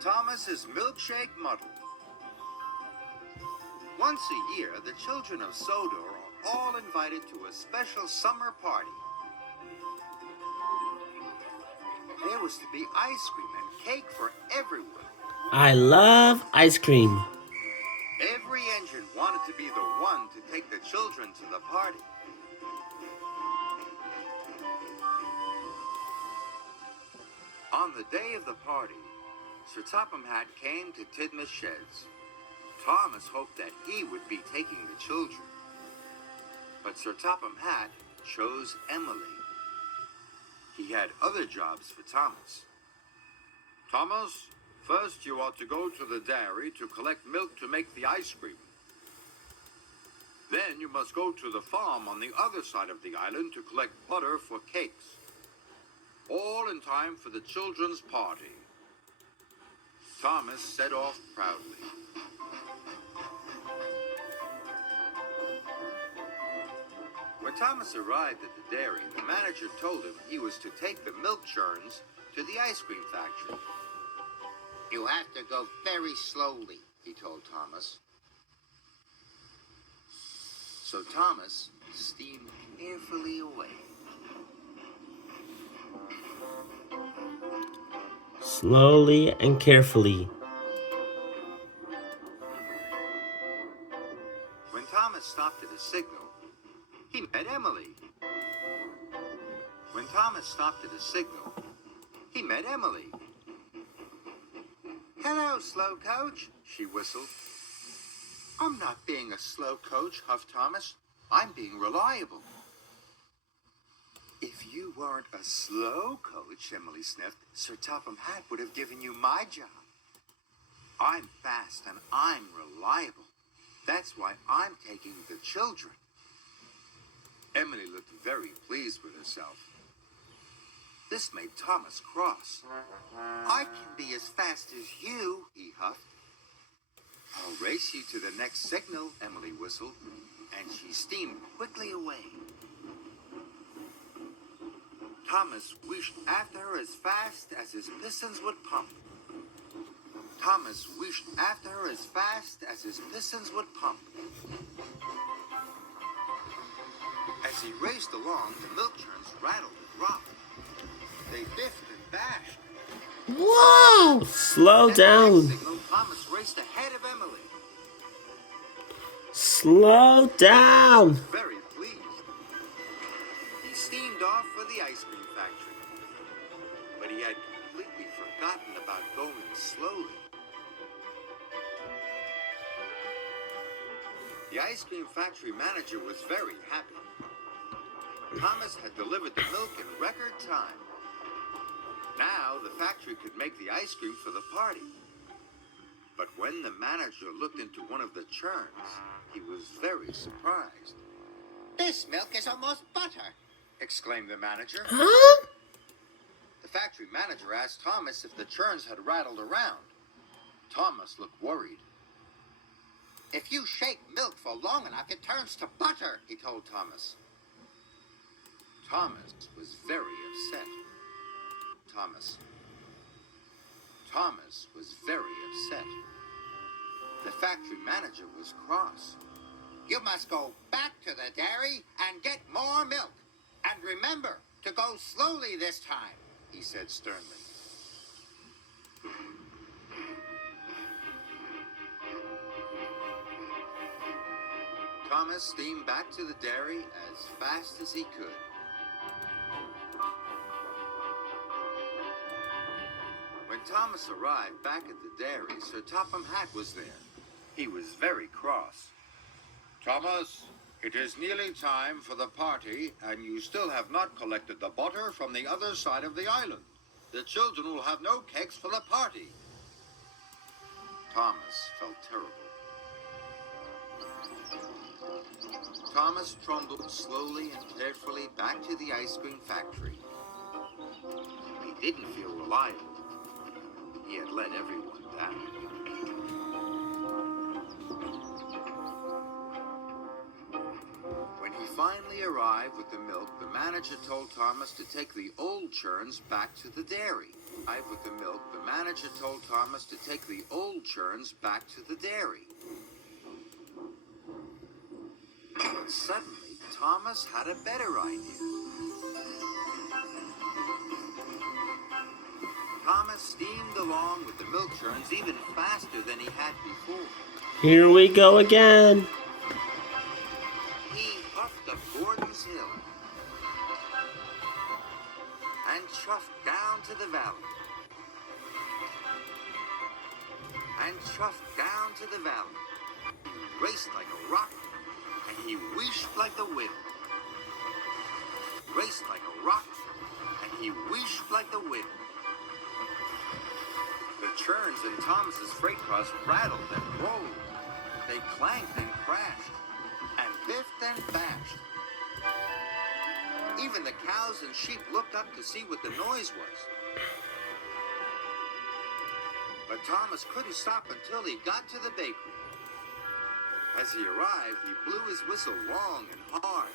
Thomas's Milkshake Muddle. Once a year, the children of Sodor are all invited to a special summer party. There was to be ice cream and cake for everyone. I love ice cream. Every engine wanted to be the one to take the children to the party. On the day of the party, Sir Topham Hatt came to Tidmouth Sheds. Thomas hoped that he would be taking the children. But Sir Topham Hatt chose Emily. He had other jobs for Thomas. Thomas, first you ought to go to the dairy to collect milk to make the ice cream. Then you must go to the farm on the other side of the island to collect butter for cakes. All in time for the children's party. Thomas set off proudly. When Thomas arrived at the dairy, the manager told him he was to take the milk churns to the ice cream factory. You have to go very slowly, he told Thomas. So Thomas steamed carefully away. Slowly and carefully. When Thomas stopped at a signal, he met Emily. When Thomas stopped at a signal, he met Emily. Hello, slow coach, she whistled. I'm not being a slow coach, huffed Thomas. I'm being reliable. If you weren't a slow coach, Emily sniffed, Sir Topham Hatt would have given you my job. I'm fast and I'm reliable. That's why I'm taking the children. Emily looked very pleased with herself. This made Thomas cross. I can be as fast as you, he huffed. I'll race you to the next signal, Emily whistled, and she steamed quickly away. Thomas wheezed after her as fast as his pistons would pump. Thomas wheezed after her as fast as his pistons would pump. As he raced along, the milk churns rattled and rocked. They biffed and bashed. Whoa! Slow down. Signal, Thomas raced ahead of Emily. Slow down. Very pleased. He steamed off for the ice cream factory. But he had completely forgotten about going slowly. The ice cream factory manager was very happy. Thomas had delivered the milk in record time. Now the factory could make the ice cream for the party. But when the manager looked into one of the churns, he was very surprised. This milk is almost butter, exclaimed the manager. Huh? The factory manager asked Thomas if the churns had rattled around. Thomas looked worried. If you shake milk for long enough, it turns to butter, he told Thomas. Thomas was very upset. Thomas was very upset. The factory manager was cross. You must go back to the dairy and get more milk. And remember to go slowly this time, he said sternly. Thomas steamed back to the dairy as fast as he could. When Thomas arrived back at the dairy, Sir Topham Hatt was there. He was very cross. Thomas, it is nearly time for the party, and you still have not collected the butter from the other side of the island. The children will have no cakes for the party. Thomas felt terrible. Thomas trundled slowly and carefully back to the ice cream factory. He didn't feel reliable. He had let everyone down. When he finally arrived with the milk, the manager told Thomas to take the old churns back to the dairy. With the milk, the manager told Thomas to take the old churns back to the dairy. But suddenly, Thomas had a better idea. Thomas steamed along with the milk churns even faster than he had before. Here we go again. He puffed up Gordon's Hill and chuffed down to the valley. And chuffed down to the valley. He raced like a rock, and he wheeshed like the wind. Raced like a rock, and he wheeshed like the wind. The churns in Thomas's freight cars rattled and rolled. They clanked and crashed, and biffed and bashed. Even the cows and sheep looked up to see what the noise was. But Thomas couldn't stop until he got to the bakery. As he arrived, he blew his whistle long and hard.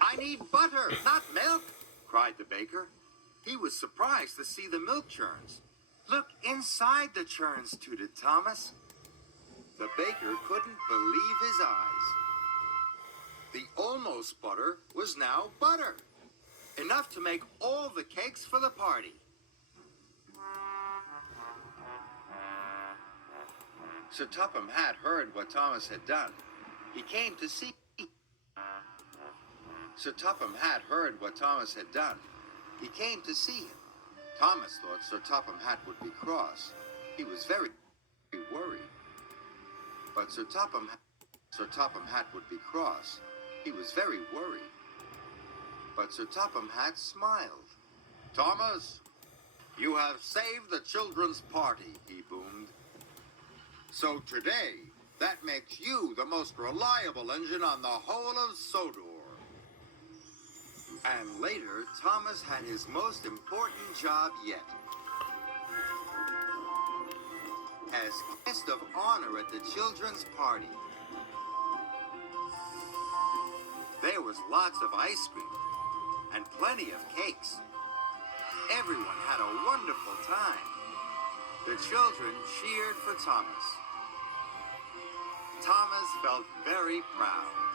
"I need butter, not milk," cried the baker. He was surprised to see the milk churns. "Look inside the churns," tooted Thomas. The baker couldn't believe his eyes. The almost butter was now butter. Enough to make all the cakes for the party. Sir Topham Hatt heard what Thomas had done. He came to see. Sir Topham Hatt heard what Thomas had done. He came to see him. Thomas thought Sir Topham Hatt would be cross. He was very worried. But Sir Topham Hatt would be cross. He was very worried. But Sir Topham Hatt smiled. "Thomas, you have saved the children's party," he boomed. "So today, that makes you the most reliable engine on the whole of Sodor." And later, Thomas had his most important job yet. As guest of honor at the children's party. There was lots of ice cream and plenty of cakes. Everyone had a wonderful time. The children cheered for Thomas. Thomas felt very proud.